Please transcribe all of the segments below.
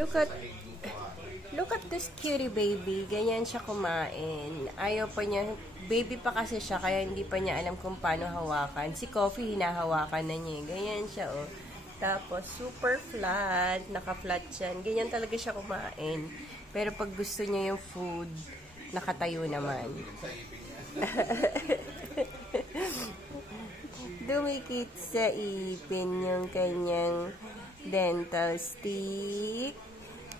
Look at this cutie baby. Ganyan siya kumain. Ayaw pa niya. Baby pa kasi siya, kaya hindi pa niya alam kung paano hawakan. Si Coffee, hinahawakan na niya. Ganyan siya, oh. Tapos, super flat. Naka-flat siya. Ganyan talaga siya kumain. Pero pag gusto niya yung food, nakatayo naman. Dumikit sa ipin yung kanyang dental stick.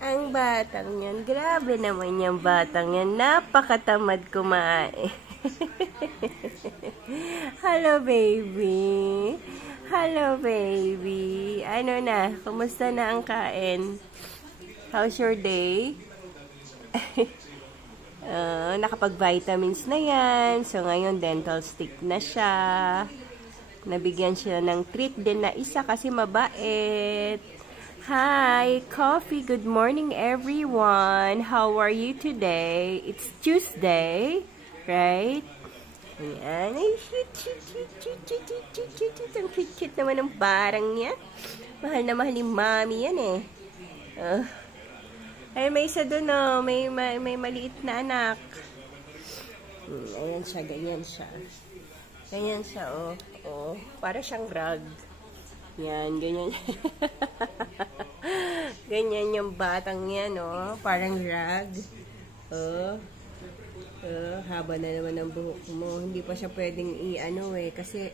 Ang batang yan, grabe naman yung batang yan. Napakatamad kumain. Hello, baby. Hello, baby. Ano na? Kumusta na ang kain? How's your day? Nakapag-vitamins na yan. So, ngayon, dental stick na siya. Nabigyan siya ng treat din na isa kasi mabait. Hi, Coffee. Good morning, everyone. How are you today? It's Tuesday, right? Ayan. Ay, ang cute naman ng barang niya. Mahal na mahal ni Mami yan eh. Ay, may isa doon, oh. May maliit na anak. Ayan siya, ganyan siya. Ganyan siya, oh. Oh, para siyang rug. Yan, ganyan. Ganyan yung batang yan, oh. Parang rug. Oh. Haba na naman ang buhok mo. Hindi pa siya pwedeng i-ano eh. Kasi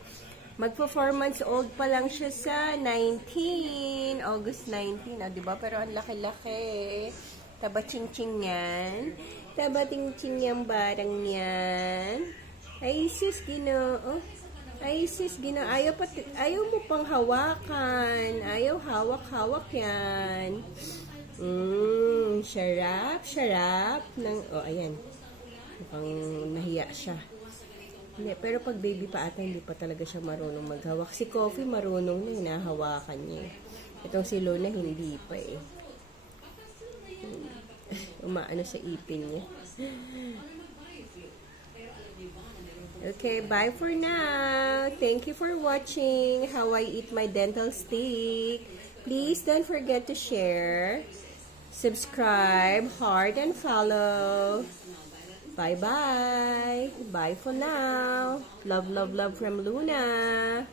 magpo-4 months old pa lang siya sa 19. August 19, diba? Pero ang laki-laki. Taba-ching-ching yan. Taba-ting-ching yung barang yan. Ay, sis, Ginoo. Ay, sis, ayaw mo pang hawakan. Ayaw hawak-hawak yan. Syarap. Oh, ayan. Mukhang nahiya siya. Hindi, pero pag baby pa ata, hindi pa talaga siya marunong maghawak. Si Coffee marunong na, hinahawakan niya. Itong si Luna, hindi pa eh. Umaano sa ipin niya. Okay, bye for now. Thank you for watching how I eat my dental stick. Please don't forget to share, subscribe, heart, and follow. Bye-bye. Bye for now. Love, love, love from Luna.